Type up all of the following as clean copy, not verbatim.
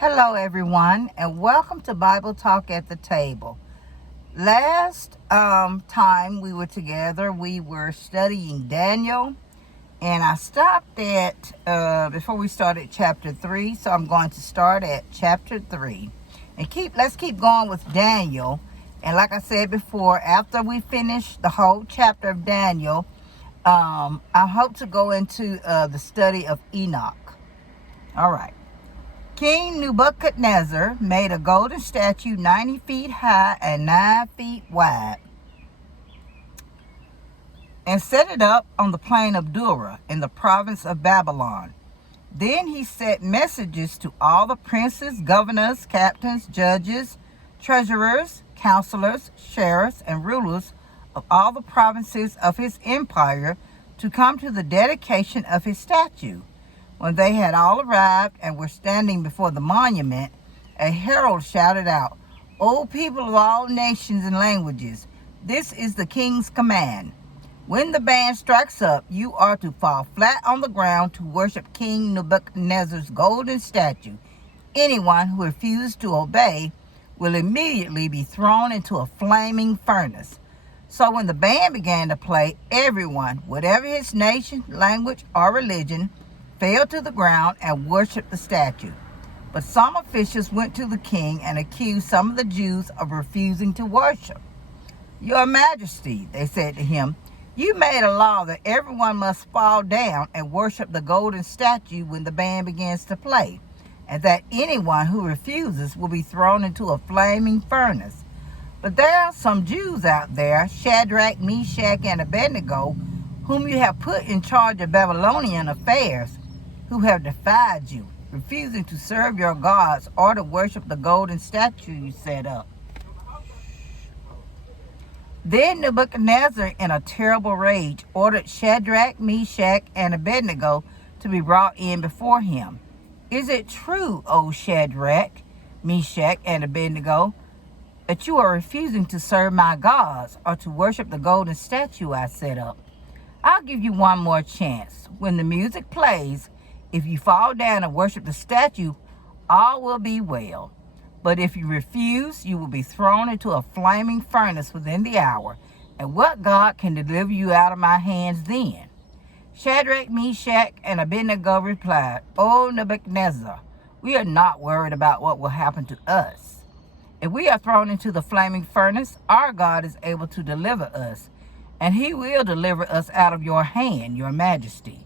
Hello, everyone, and welcome to Bible Talk at the Table. Last time we were together, we were studying Daniel, and I stopped at, before we started chapter 3, so I'm going to start at chapter 3. And let's keep going with Daniel. And like I said before, after we finish the whole chapter of Daniel, I hope to go into the study of Enoch. All right. King Nebuchadnezzar made a golden statue 90 feet high and 9 feet wide and set it up on the plain of Dura in the province of Babylon. Then he sent messages to all the princes, governors, captains, judges, treasurers, counselors, sheriffs, and rulers of all the provinces of his empire to come to the dedication of his statue. When they had all arrived and were standing before the monument, a herald shouted out, "O people of all nations and languages, this is the king's command. When the band strikes up, you are to fall flat on the ground to worship King Nebuchadnezzar's golden statue. Anyone who refuses to obey will immediately be thrown into a flaming furnace." So when the band began to play, everyone, whatever his nation, language, or religion, fell to the ground and worshipped the statue. But some officials went to the king and accused some of the Jews of refusing to worship. "Your Majesty," they said to him, "you made a law that everyone must fall down and worship the golden statue when the band begins to play, and that anyone who refuses will be thrown into a flaming furnace. But there are some Jews out there, Shadrach, Meshach, and Abednego, whom you have put in charge of Babylonian affairs, who have defied you, refusing to serve your gods or to worship the golden statue you set up." Then Nebuchadnezzar, in a terrible rage, ordered Shadrach, Meshach, and Abednego to be brought in before him. "Is it true, O Shadrach, Meshach, and Abednego, that you are refusing to serve my gods or to worship the golden statue I set up? I'll give you one more chance. When the music plays, if you fall down and worship the statue, all will be well. But if you refuse, you will be thrown into a flaming furnace within the hour. And what God can deliver you out of my hands then?" Shadrach, Meshach, and Abednego replied, "O Nebuchadnezzar, we are not worried about what will happen to us. If we are thrown into the flaming furnace, our God is able to deliver us, and he will deliver us out of your hand, your majesty.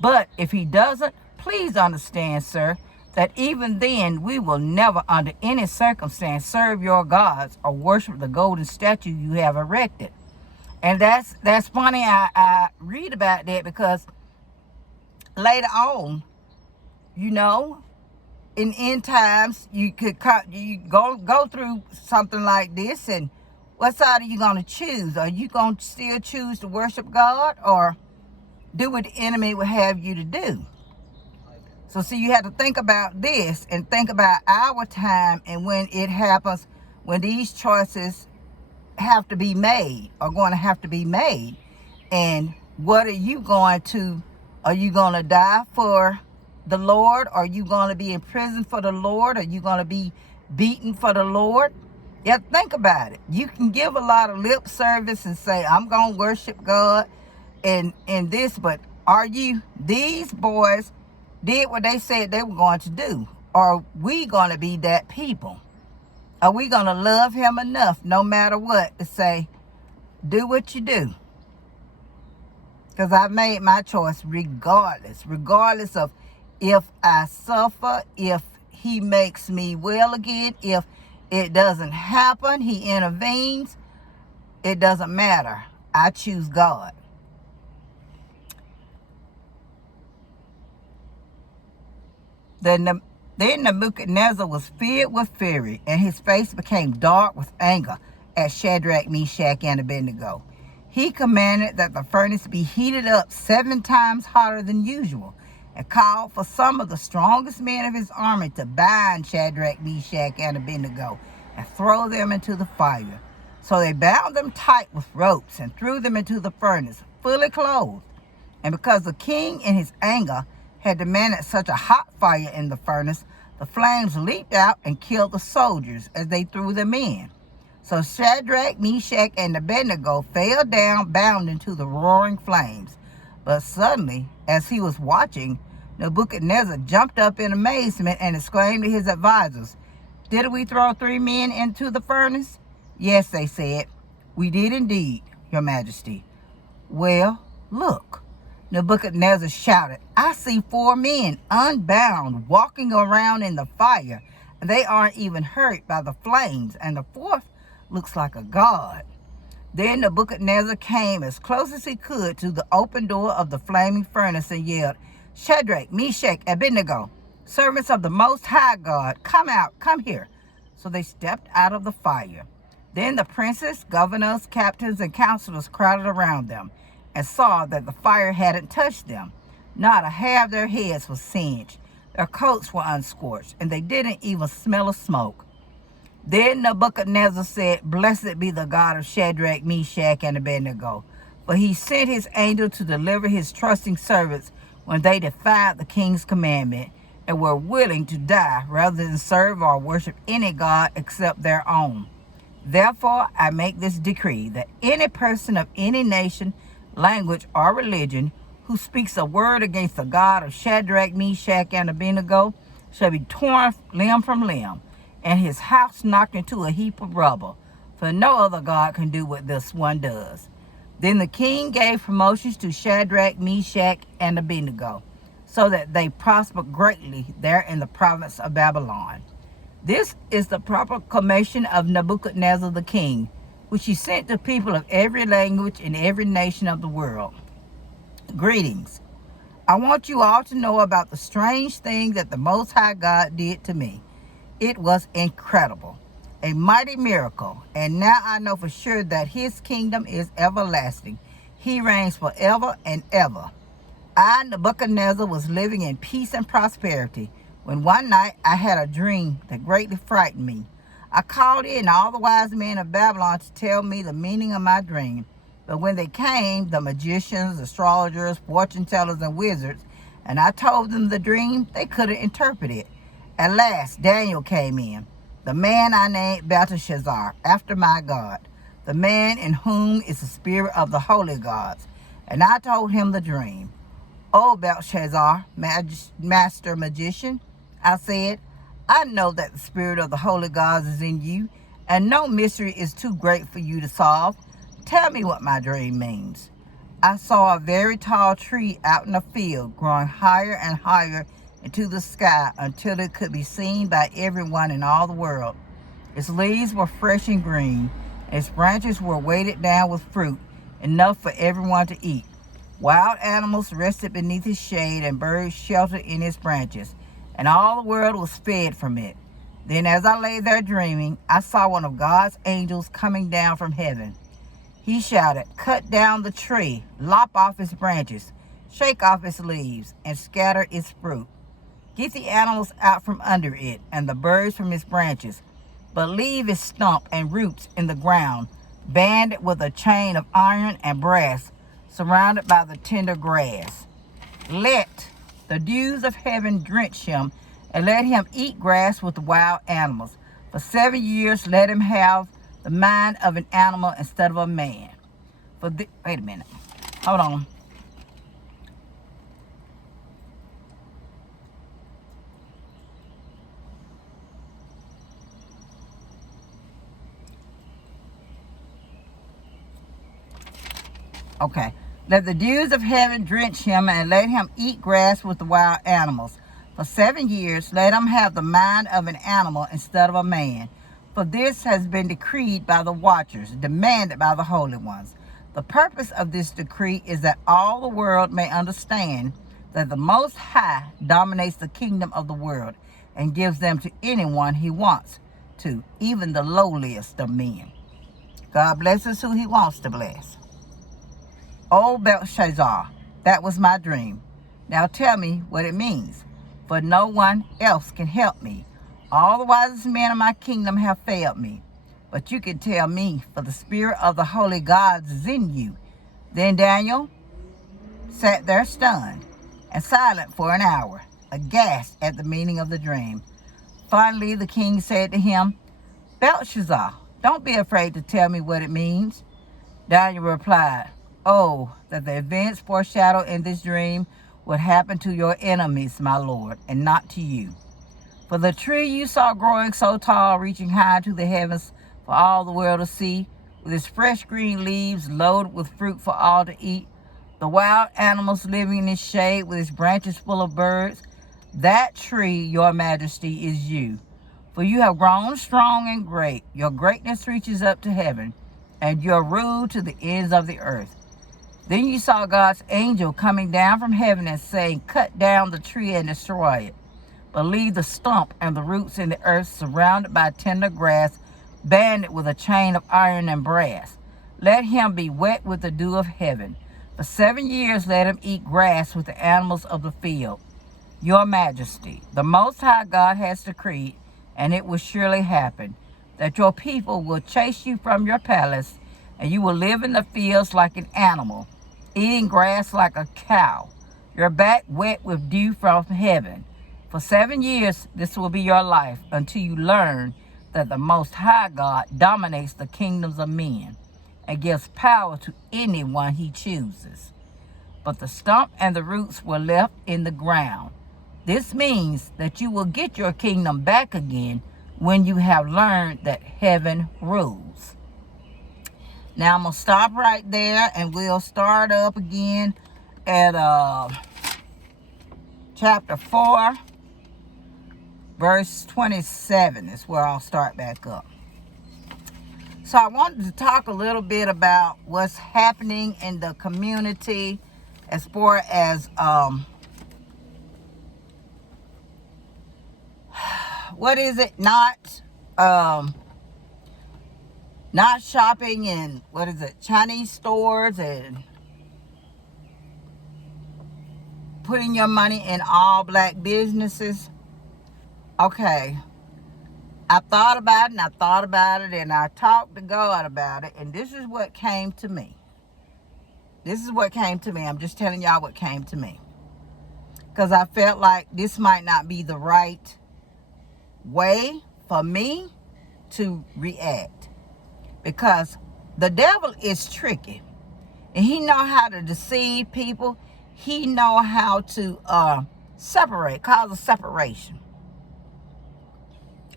But if he doesn't, please understand, sir, that even then we will never under any circumstance serve your gods or worship the golden statue you have erected." And that's funny. I read about that because later on, in end times, you go through something like this, and what side are you going to choose? Are you going to still choose to worship God or do what the enemy will have you to do? So see, you have to think about this and think about our time and when it happens, when these choices have to be made, are going to have to be made. And what are you going to die for the Lord? Are you going to be in prison for the Lord? Are you going to be beaten for the Lord? You have to think about it. You can give a lot of lip service and say, "I'm going to worship God," and this, but these boys did what they said they were going to do? Are we going to be that people? Are we going to love him enough, no matter what, to say, do what you do? Because I made my choice regardless of if I suffer, if he makes me well again, if it doesn't happen, he intervenes. It doesn't matter. I choose God. Then Nebuchadnezzar was filled with fury, and his face became dark with anger at Shadrach, Meshach, and Abednego. He commanded that the furnace be heated up 7 times hotter than usual, and called for some of the strongest men of his army to bind Shadrach, Meshach, and Abednego and throw them into the fire. So they bound them tight with ropes and threw them into the furnace, fully clothed. And because the king in his anger had demanded such a hot fire in the furnace, The flames leaped out and killed the soldiers as they threw them in. So Shadrach, Meshach, and Abednego fell down, bound into the roaring flames. But suddenly, as he was watching, Nebuchadnezzar jumped up in amazement and exclaimed to his advisors, "Did we throw 3 men into the furnace?" "Yes," they said. "We did indeed, Your Majesty." "Well, look," Nebuchadnezzar shouted. "I see 4 men unbound walking around in the fire, and they aren't even hurt by the flames, and the 4th looks like a god." Then Nebuchadnezzar came as close as he could to the open door of the flaming furnace and yelled, "Shadrach, Meshach, Abednego, servants of the Most High God, come out, come here." So they stepped out of the fire. Then the princes, governors, captains, and counselors crowded around them and saw that the fire hadn't touched them. Not a hair of their heads was singed. Their coats were unscorched, and they didn't even smell of smoke. Then Nebuchadnezzar said, "Blessed be the God of Shadrach, Meshach, and Abednego, for he sent his angel to deliver his trusting servants when they defied the king's commandment and were willing to die rather than serve or worship any god except their own. Therefore, I make this decree that any person of any nation, language, or religion who speaks a word against the God of Shadrach, Meshach, and Abednego shall be torn limb from limb, and his house knocked into a heap of rubble, for no other God can do what this one does." Then the king gave promotions to Shadrach, Meshach, and Abednego, so that they prospered greatly there in the province of Babylon. This is the proclamation of Nebuchadnezzar the king, which he sent to people of every language and every nation of the world. Greetings. I want you all to know about the strange thing that the Most High God did to me. It was incredible, a mighty miracle, and now I know for sure that his kingdom is everlasting. He reigns forever and ever. I, Nebuchadnezzar, was living in peace and prosperity when one night I had a dream that greatly frightened me. I called in all the wise men of Babylon to tell me the meaning of my dream. But when they came, the magicians, astrologers, fortune tellers, and wizards, and I told them the dream, they couldn't interpret it. At last, Daniel came in, the man I named Belteshazzar, after my God, the man in whom is the spirit of the holy gods. And I told him the dream. "O Belteshazzar, master magician," I said, "I know that the spirit of the holy gods is in you, and no mystery is too great for you to solve. Tell me what my dream means." I saw a very tall tree out in a field, growing higher and higher into the sky until it could be seen by everyone in all the world. Its leaves were fresh and green, and its branches were weighted down with fruit, enough for everyone to eat. Wild animals rested beneath its shade, and birds sheltered in its branches, and all the world was fed from it. Then as I lay there dreaming, I saw one of God's angels coming down from heaven. He shouted, "Cut down the tree, lop off its branches, shake off its leaves, and scatter its fruit. Get the animals out from under it and the birds from its branches, but leave its stump and roots in the ground, banded with a chain of iron and brass, surrounded by the tender grass. Let the dews of heaven drench him, and let him eat grass with the wild animals. For 7 years let him have the mind of an animal instead of a man." Wait a minute. Hold on. Okay. "Let the dews of heaven drench him, and let him eat grass with the wild animals. For 7 years let him have the mind of an animal instead of a man. For this has been decreed by the watchers, demanded by the holy ones. The purpose of this decree is that all the world may understand that the Most High dominates the kingdom of the world and gives them to anyone he wants to, even the lowliest of men. God blesses who he wants to bless. O Belteshazzar, that was my dream. Now tell me what it means, for no one else can help me. All the wisest men of my kingdom have failed me. But you can tell me, for the spirit of the holy gods is in you." Then Daniel sat there stunned and silent for an hour, aghast at the meaning of the dream. Finally, the king said to him, Belshazzar, don't be afraid to tell me what it means. Daniel replied, Oh, that the events foreshadowed in this dream would happen to your enemies, my lord, and not to you. For the tree you saw growing so tall, reaching high to the heavens for all the world to see, with its fresh green leaves loaded with fruit for all to eat, the wild animals living in its shade with its branches full of birds, that tree, your majesty, is you. For you have grown strong and great. Your greatness reaches up to heaven, and your rule to the ends of the earth. Then you saw God's angel coming down from heaven and saying, Cut down the tree and destroy it, but leave the stump and the roots in the earth, surrounded by tender grass, banded with a chain of iron and brass. Let him be wet with the dew of heaven. For 7 years let him eat grass with the animals of the field. Your majesty, the Most High God has decreed, and it will surely happen, that your people will chase you from your palace, and you will live in the fields like an animal, eating grass like a cow, your back wet with dew from heaven. For 7 years this will be your life, until you learn that the Most High God dominates the kingdoms of men and gives power to anyone he chooses. But the stump and the roots were left in the ground. This means that you will get your kingdom back again when you have learned that heaven rules. Now I'm going to stop right there, and we'll start up again at chapter 4, verse 27 is where I'll start back up. So I wanted to talk a little bit about what's happening in the community as far as what is it, not shopping in, what is it, Chinese stores, and putting your money in all black businesses. Okay, I thought about it, and I talked to God about it, and this is what came to me. I'm just telling y'all what came to me, because I felt like this might not be the right way for me to react, because the devil is tricky, and he know how to deceive people. He know how to cause a separation.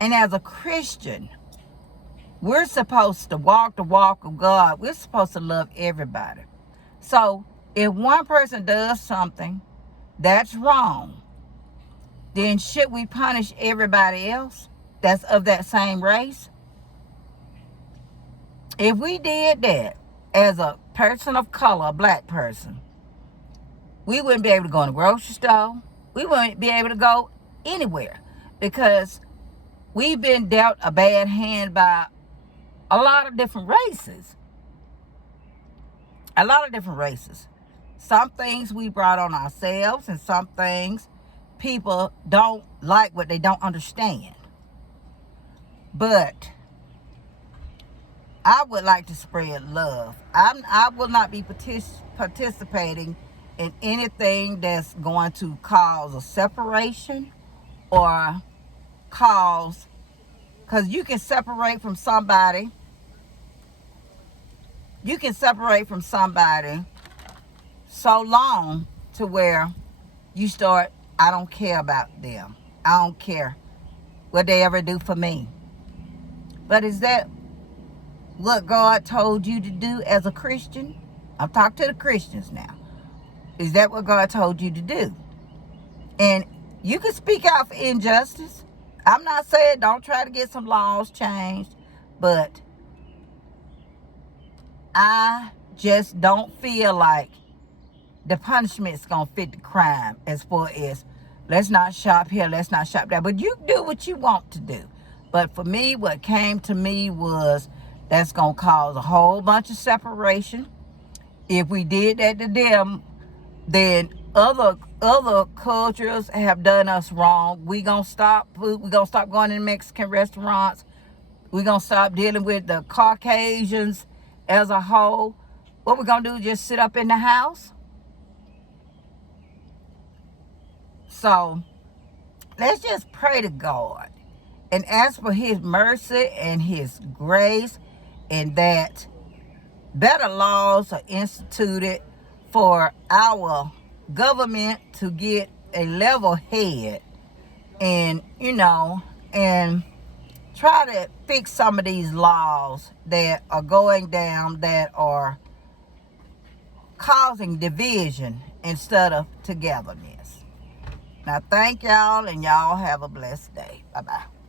And as a Christian, we're supposed to walk the walk of God. We're supposed to love everybody. So if one person does something that's wrong, then should we punish everybody else that's of that same race? If we did that as a person of color, a black person, we wouldn't be able to go in the grocery store. We wouldn't be able to go anywhere, because we've been dealt a bad hand by a lot of different races. Some things we brought on ourselves, and some things people don't like what they don't understand. But I would like to spread love. I will not be participating in anything that's going to cause a separation, or because you can separate from somebody. So long to where you start, I don't care about them. I don't care what they ever do for me. But is that what God told you to do as a Christian? I'm talking to the Christians now. Is that what God told you to do? And you can speak out for injustice. I'm not saying don't try to get some laws changed, but I just don't feel like the punishment's going to fit the crime, as far as let's not shop here, let's not shop there. But you do what you want to do. But for me, what came to me was that's going to cause a whole bunch of separation. If we did that to them, then other cultures have done us wrong. We're going to stop food. We're going to stop going in Mexican restaurants. We're going to stop dealing with the Caucasians as a whole. What we're going to do, just sit up in the house? So let's just pray to God and ask for his mercy and his grace, and that better laws are instituted for our government to get a level head, and and try to fix some of these laws that are going down, that are causing division instead of togetherness. Now, thank y'all, and y'all have a blessed day. Bye-bye.